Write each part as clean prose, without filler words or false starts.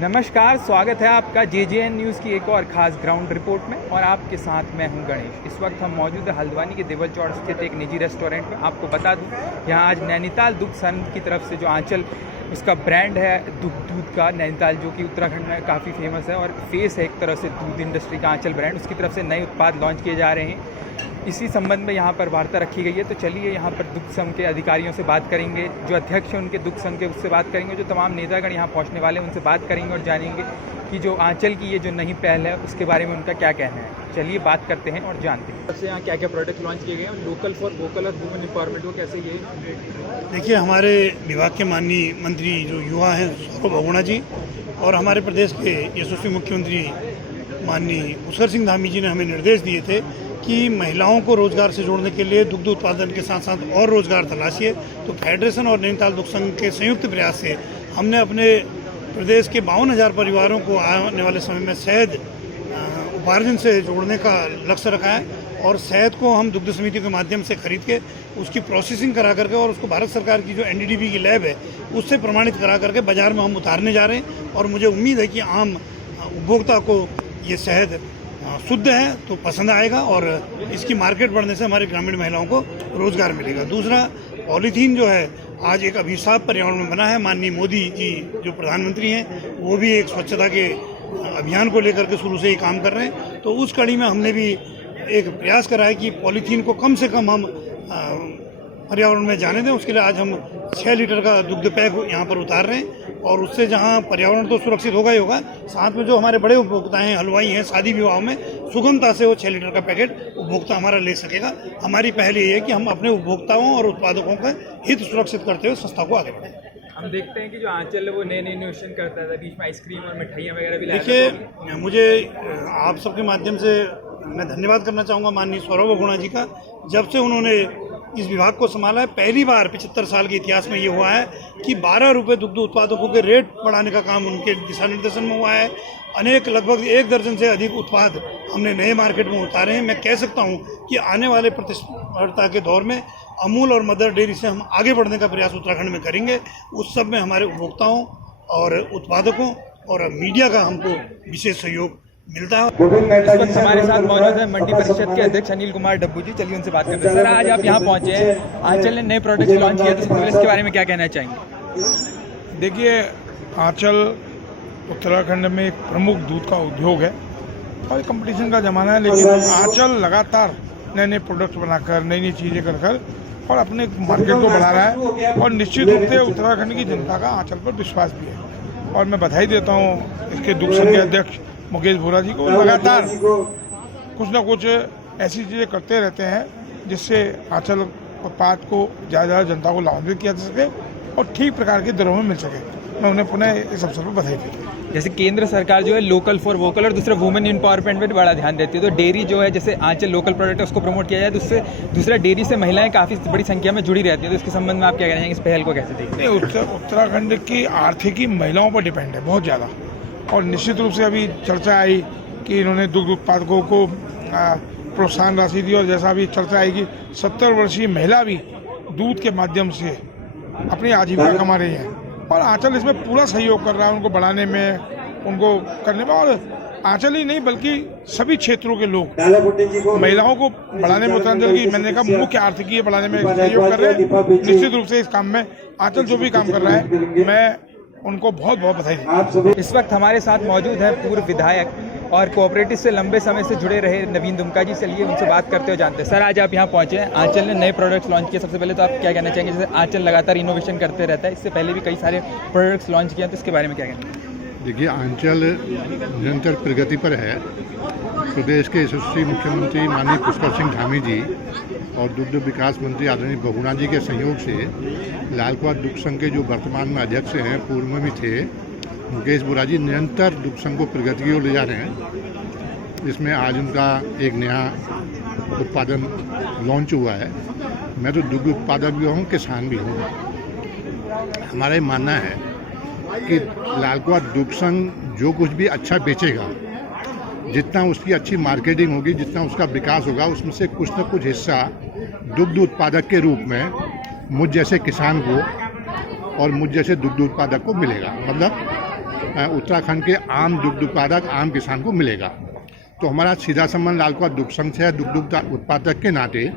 नमस्कार, स्वागत है आपका JJN न्यूज़ की एक और ख़ास ग्राउंड रिपोर्ट में। और आपके साथ मैं हूं गणेश। इस वक्त हम मौजूद है हल्द्वानी के देवल चौड़ स्थित एक निजी रेस्टोरेंट में। आपको बता दूं, यहां आज नैनीताल दुग्ध संघ की तरफ से जो आंचल उसका ब्रांड है दूध का, नैनीताल जो कि उत्तराखंड में काफ़ी फेमस है और फेस है एक तरह से दूध इंडस्ट्री का आंचल ब्रांड, उसकी तरफ से नए उत्पाद लॉन्च किए जा रहे हैं। इसी संबंध में यहाँ पर वार्ता रखी गई है। तो चलिए यहाँ पर दुग्ध संघ के अधिकारियों से बात करेंगे, जो अध्यक्ष हैं उनके दुग्ध संघ के, उससे बात करेंगे, जो तमाम नेतागण यहाँ पहुँचने वाले हैं उनसे बात करेंगे और जानेंगे कि जो आंचल की ये जो नई पहल है उसके बारे में उनका क्या कहना है। चलिए बात करते हैं और जानते हैं सबसे यहाँ क्या क्या प्रोडक्ट लॉन्च किए गए हैं। लोकल फॉर वोकल और वुमेन एम्पावरमेंट को कैसे ये देखिए, हमारे विभाग के माननीय मंत्री जो युवा हैं सौरभ बहुगुणा जी और हमारे प्रदेश के यशस्वी मुख्यमंत्री माननीय पुष्कर सिंह धामी जी ने हमें निर्देश दिए थे कि महिलाओं को रोजगार से जोड़ने के लिए दुग्ध उत्पादन के साथ साथ और रोजगार तलाशिए। तो फेडरेशन और नैनीताल दुग्ध संघ के संयुक्त प्रयास से हमने अपने प्रदेश के 52,000 परिवारों को आने वाले समय में शहद उपार्जन से जोड़ने का लक्ष्य रखा है। और शहद को हम दुग्ध समिति के माध्यम से खरीद के उसकी प्रोसेसिंग करा करके और उसको भारत सरकार की जो NDDB की लैब है उससे प्रमाणित करा करके बाजार में हम उतारने जा रहे हैं। और मुझे उम्मीद है कि आम उपभोक्ता को ये शहद शुद्ध है तो पसंद आएगा और इसकी मार्केट बढ़ने से हमारी ग्रामीण महिलाओं को रोजगार मिलेगा। दूसरा, पॉलीथीन जो है आज एक अभिशाप पर्यावरण में बना है। माननीय मोदी जी जो प्रधानमंत्री हैं वो भी एक स्वच्छता के अभियान को लेकर के शुरू से ही काम कर रहे हैं। तो उस कड़ी में हमने भी एक प्रयास करा है कि पॉलीथीन को कम से कम हम पर्यावरण में जाने दें। उसके लिए आज हम 6 लीटर का दुग्ध पैक यहाँ पर उतार रहे हैं और उससे जहाँ पर्यावरण तो सुरक्षित होगा ही होगा, साथ में जो हमारे बड़े उपभोक्ता हैं, हलवाई हैं, शादी विवाहों में सुगमता से वो 6 लीटर का पैकेट उपभोक्ता हमारा ले सकेगा। हमारी पहल ये है कि हम अपने उपभोक्ताओं और उत्पादकों का हित सुरक्षित करते हुए संस्था को आगे बढ़ाएं। हम देखते हैं कि जो आंचल है वो नए नए इनोवेशन करता था, बीच में आइसक्रीम और मिठाइयाँ वगैरह भी। देखिए, मुझे आप सबके माध्यम से मैं धन्यवाद करना चाहूँगा माननीय सौरभ बहुगुणा जी का। जब से उन्होंने इस विभाग को संभाला है, पहली बार 75 साल के इतिहास में ये हुआ है कि 12 रुपये दुग्ध उत्पादकों के रेट बढ़ाने का काम उनके दिशा निर्देशन में हुआ है। अनेक लगभग 1 दर्जन से अधिक उत्पाद हमने नए मार्केट में उतारे हैं। मैं कह सकता हूँ कि आने वाले प्रतिस्पर्धा के दौर में अमूल और मदर डेयरी से हम आगे बढ़ने का प्रयास उत्तराखंड में करेंगे। उस सब में हमारे उपभोक्ताओं और उत्पादकों और मीडिया का हमको विशेष सहयोग मिलता है। इस वक्त हमारे साथ मौजूद है मंडी परिषद के अध्यक्ष अनिल कुमार डब्बू जी। चलिए उनसे बात करते हैं। सर, आज आप यहाँ पहुँचे हैं, आंचल ने नए प्रोडक्ट लॉन्च किया, तो सबसे पहले इसके बारे में क्या कहना चाहेंगे? देखिए, आंचल उत्तराखंड में एक प्रमुख दूध का उद्योग है और कंपटीशन का ज़माना है, लेकिन आंचल लगातार नए नए प्रोडक्ट बनाकर नई नई चीज़ें कर और अपने मार्केट को बढ़ा रहा है। और निश्चित रूप से उत्तराखंड की जनता का आंचल पर विश्वास भी है। और मैं बधाई देता हूँ इसके दुग्ध संघ के अध्यक्ष मुकेश बोरा जी को। लगातार कुछ ना कुछ ऐसी चीज़ें करते रहते हैं जिससे आंचल उत्पाद को ज़्यादा जनता को लाभान्वित किया जा सके और ठीक प्रकार के दरों में मिल सके। मैं उन्हें पुनः इस अवसर पर बधाई देता हूँ। जैसे केंद्र सरकार जो है लोकल फॉर वोकल और दूसरा वुमेन एम्पावरमेंट पर बड़ा ध्यान देती है, तो डेयरी जो है जैसे आंचल लोकल प्रोडक्ट है उसको प्रमोट किया जाए, तो उससे दूसरा डेयरी से महिलाएं काफ़ी बड़ी संख्या में जुड़ी रहती है। तो इसके संबंध में आप क्या कहना चाहेंगे, इस पहल को कैसे देखते हैं? उत्तराखंड की आर्थिकी महिलाओं पर डिपेंड है बहुत ज़्यादा। और निश्चित रूप से अभी चर्चा आई कि इन्होंने दुग्ध उत्पादकों को प्रोत्साहन राशि दी और जैसा अभी चर्चा आई कि 70 वर्षीय महिला भी दूध के माध्यम से अपनी आजीविका कमा रही है। और आंचल इसमें पूरा सहयोग कर रहा है, उनको बढ़ाने में, उनको करने में। और आंचल ही नहीं बल्कि सभी क्षेत्रों के लोग महिलाओं को बढ़ाने में, उत्तरांचल की मैंने कहा मुख्य आर्थिकी बढ़ाने में सहयोग कर रहे हैं। निश्चित रूप से इस काम में आंचल जो भी काम कर रहा है, मैं उनको बहुत बहुत बधाई देता हूं। इस वक्त हमारे साथ मौजूद है पूर्व विधायक और कोऑपरेटिव से लंबे समय से जुड़े रहे नवीन दुमका जी। चलिए उनसे बात करते हुए जानते हैं। सर, आज आप यहाँ पहुँचे हैं, आंचल ने नए प्रोडक्ट्स लॉन्च किए, सबसे पहले तो आप क्या कहना चाहेंगे? जैसे आंचल लगातार इनोवेशन करते रहता है, इससे पहले भी कई सारे प्रोडक्ट्स लॉन्च किए हैं, तो इसके बारे में क्या कहना है? देखिए, आंचल निरंतर प्रगति पर है। प्रदेश के यशस्वी मुख्यमंत्री माननीय पुष्कर सिंह धामी जी और दुग्ध विकास मंत्री आदरणीय बहुगुणा जी के सहयोग से लालकुआं दुग्ध संघ के जो वर्तमान में अध्यक्ष हैं, पूर्व में भी थे, मुकेश बोरा जी निरंतर दुग्ध संघ को प्रगति की ओर ले जा रहे हैं। इसमें आज उनका एक नया उत्पादन लॉन्च हुआ है। मैं तो दुग्ध उत्पादक भी हूँ, किसान भी हूँ। हमारा ये मानना है कि लालकुआं दुग्ध संघ जो कुछ भी अच्छा बेचेगा, जितना उसकी अच्छी मार्केटिंग होगी, जितना उसका विकास होगा, उसमें से कुछ न कुछ हिस्सा दुग्ध उत्पादक के रूप में मुझ जैसे किसान को और मुझ जैसे दुग्ध उत्पादक को मिलेगा। मतलब उत्तराखंड के आम दुग्ध उत्पादक आम किसान को मिलेगा। तो हमारा सीधा संबंध लालकुआं दुग्ध संघ से है, दुग्ध उत्पादक के नाते,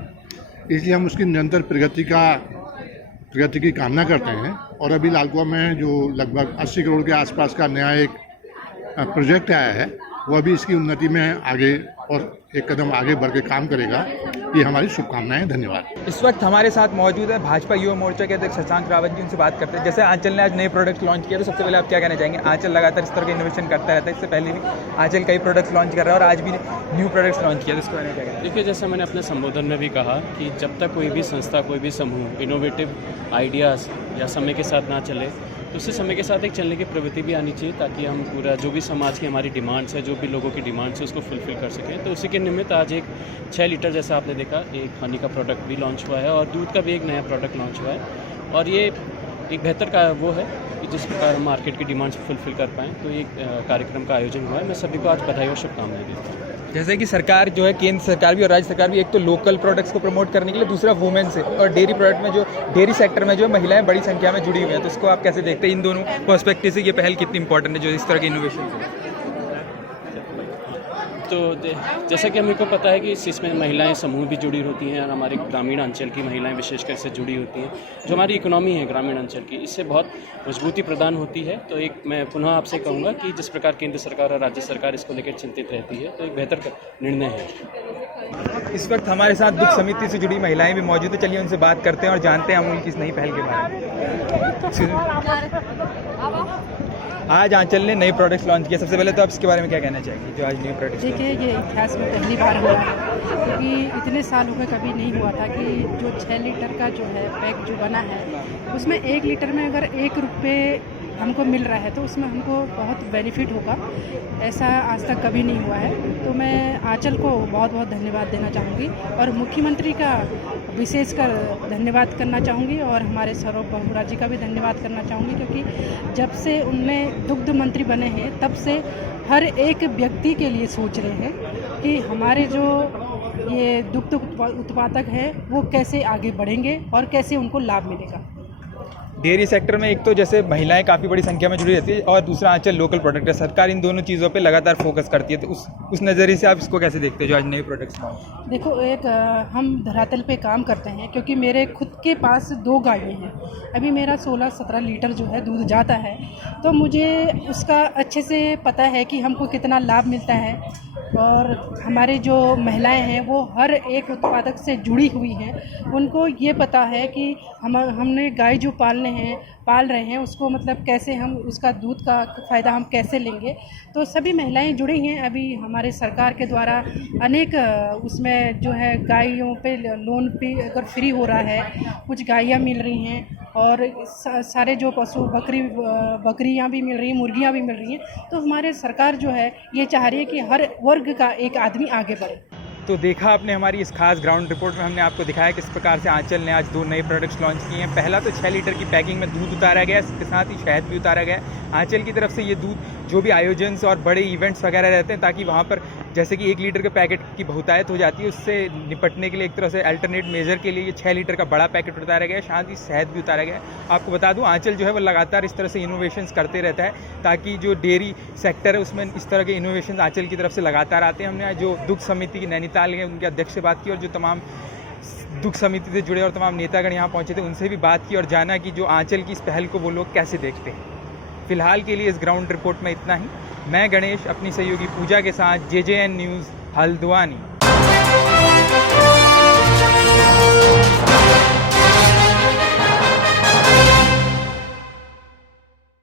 इसलिए हम उसकी निरंतर प्रगति की कामना करते हैं। और अभी लालकुआं में जो लगभग 80 करोड़ के आसपास का नया एक प्रोजेक्ट आया है, वह भी इसकी उन्नति में आगे और एक कदम आगे बढ़ के काम करेगा। ये हमारी शुभकामनाएं। धन्यवाद। इस वक्त हमारे साथ मौजूद है भाजपा युवा मोर्चा के अध्यक्ष शशांक रावत जी, उनसे बात करते हैं। जैसे आंचल ने आज नए प्रोडक्ट्स लॉन्च किए, तो सबसे पहले आप क्या कहना चाहेंगे? आंचल लगातार इस तरह के इनोवेशन करता रहता है, इससे पहले भी आंचल कई प्रोडक्ट्स लॉन्च कर रहा है और आज भी न्यू प्रोडक्ट्स लॉन्च किया, तो इसके बारे में क्या कहना? देखिए, जैसा मैंने अपने संबोधन में भी कहा कि जब तक कोई भी संस्था, कोई भी समूह इनोवेटिव आइडियाज़ या समय के साथ ना चले, तो उससे समय के साथ एक चलने की प्रवृत्ति भी आनी चाहिए, ताकि हम पूरा जो भी समाज की हमारी डिमांड्स है, जो भी लोगों की डिमांड्स है, उसको फुलफ़िल कर सकें। तो उसी के निमित्त आज एक 6 लीटर, जैसा आपने देखा, एक हनी का प्रोडक्ट भी लॉन्च हुआ है और दूध का भी एक नया प्रोडक्ट लॉन्च हुआ है। और ये एक बेहतर का वो है कि जिस प्रकार हम मार्केट की डिमांड्स फुलफ़िल कर पाएँ। तो एक कार्यक्रम का आयोजन हुआ है। मैं सभी को आज बधाई और शुभकामनाएं देता हूँ। जैसे कि सरकार जो है, केंद्र सरकार भी और राज्य सरकार भी, एक तो लोकल प्रोडक्ट्स को प्रमोट करने के लिए, दूसरा वुमेन से, और डेयरी प्रोडक्ट में जो डेयरी सेक्टर में जो महिलाएं बड़ी संख्या में जुड़ी हुई हैं, तो इसको आप कैसे देखते हैं? इन दोनों पर्सपेक्टिव से ये पहल कितनी इंपॉर्टेंट है जो इस तरह के इनोवेशन है? तो जैसा कि हमें को पता है कि इसमें महिलाएं समूह भी जुड़ी होती हैं और हमारे ग्रामीण अंचल की महिलाएं विशेषकर से जुड़ी होती हैं। जो हमारी इकोनॉमी है ग्रामीण अंचल की, इससे बहुत मजबूती प्रदान होती है। तो एक मैं पुनः आपसे कहूँगा कि जिस प्रकार केंद्र सरकार और राज्य सरकार इसको लेकर चिंतित रहती है, तो एक बेहतर निर्णय है। इस वक्त हमारे साथ दुग्ध समिति से जुड़ी महिलाएं भी मौजूद है, चलिए उनसे बात करते हैं और जानते हैं अमूल की इस नई पहल के बारे में। आज आंचल ने नए प्रोडक्ट्स लॉन्च किए, सबसे पहले तो आप इसके बारे में क्या कहना चाहेंगे जो आज न्यू प्रोडक्ट्स? देखिए, ये इतिहास में पहली बार हुआ है, क्योंकि इतने साल हो गए कभी नहीं हुआ था कि जो 6 लीटर का जो है पैक जो बना है, उसमें 1 लीटर में अगर 1 रुपये हमको मिल रहा है तो उसमें हमको बहुत बेनिफिट होगा। ऐसा आज तक कभी नहीं हुआ है। तो मैं आंचल को बहुत बहुत धन्यवाद देना चाहूँगी और मुख्यमंत्री का विशेषकर धन्यवाद करना चाहूँगी और हमारे सौरभ बहुगुणा जी का भी धन्यवाद करना चाहूँगी, क्योंकि जब से उनने दुग्ध मंत्री बने हैं तब से हर एक व्यक्ति के लिए सोच रहे हैं कि हमारे जो ये दुग्ध उत्पादक हैं वो कैसे आगे बढ़ेंगे और कैसे उनको लाभ मिलेगा। डेयरी सेक्टर में एक तो जैसे महिलाएं काफ़ी बड़ी संख्या में जुड़ी रहती है और दूसरा आंचल लोकल प्रोडक्ट है। सरकार इन दोनों चीज़ों पे लगातार फोकस करती है, तो उस नज़रिए से आप इसको कैसे देखते हो जो आज नए प्रोडक्ट्स लॉन्च? देखो, एक हम धरातल पे काम करते हैं, क्योंकि मेरे खुद के पास 2 गायें हैं। अभी मेरा 16-17 लीटर जो है दूध जाता है, तो मुझे उसका अच्छे से पता है कि हमको कितना लाभ मिलता है। और हमारे जो महिलाएं हैं वो हर एक उत्पादक से जुड़ी हुई हैं, उनको ये पता है कि हमने गाय जो पाल रहे हैं उसको मतलब कैसे हम उसका दूध का फ़ायदा हम कैसे लेंगे। तो सभी महिलाएं जुड़ी हैं। अभी हमारे सरकार के द्वारा अनेक उसमें जो है गायों पे लोन पे अगर फ्री हो रहा है, कुछ गायें मिल रही हैं और सारे जो पशु बकरियां भी मिल रही हैं, मुर्गियां भी मिल रही हैं। तो हमारे सरकार जो है ये चाह रही है कि हर वर्ग का एक आदमी आगे बढ़े। तो देखा आपने हमारी इस खास ग्राउंड रिपोर्ट में, हमने आपको दिखाया किस प्रकार से आंचल ने आज 2 नए प्रोडक्ट्स लॉन्च किए हैं। पहला तो 6 लीटर की पैकिंग में दूध उतारा गया, इसके साथ ही शहद भी उतारा गया। आंचल की तरफ से ये दूध जो भी आयोजन और बड़े इवेंट्स वगैरह रहते हैं, ताकि वहाँ पर जैसे कि 1 लीटर के पैकेट की बहुतायत हो जाती है, उससे निपटने के लिए एक तरह से अल्टरनेट मेजर के लिए ये 6 लीटर का बड़ा पैकेट उतारा गया है। साथ ही शहद भी उतारा गया है। आपको बता दूं, आंचल जो है वो लगातार इस तरह से इनोवेशंस करते रहता है, ताकि जो डेयरी सेक्टर है उसमें इस तरह के इनोवेशन आंचल की तरफ से लगातार आते हैं। हमने आज जो दुग्ध समिति की नैनीताल है उनके अध्यक्ष से बात की और जो तमाम दुग्ध समिति से जुड़े और तमाम नेतागण यहाँ पहुँचे थे उनसे भी बात की और जाना कि जो आंचल की इस पहल को वो लोग कैसे देखते हैं। फिलहाल के लिए इस ग्राउंड रिपोर्ट में इतना ही। मैं गणेश अपनी सहयोगी पूजा के साथ JJN न्यूज़ हल्द्वानी।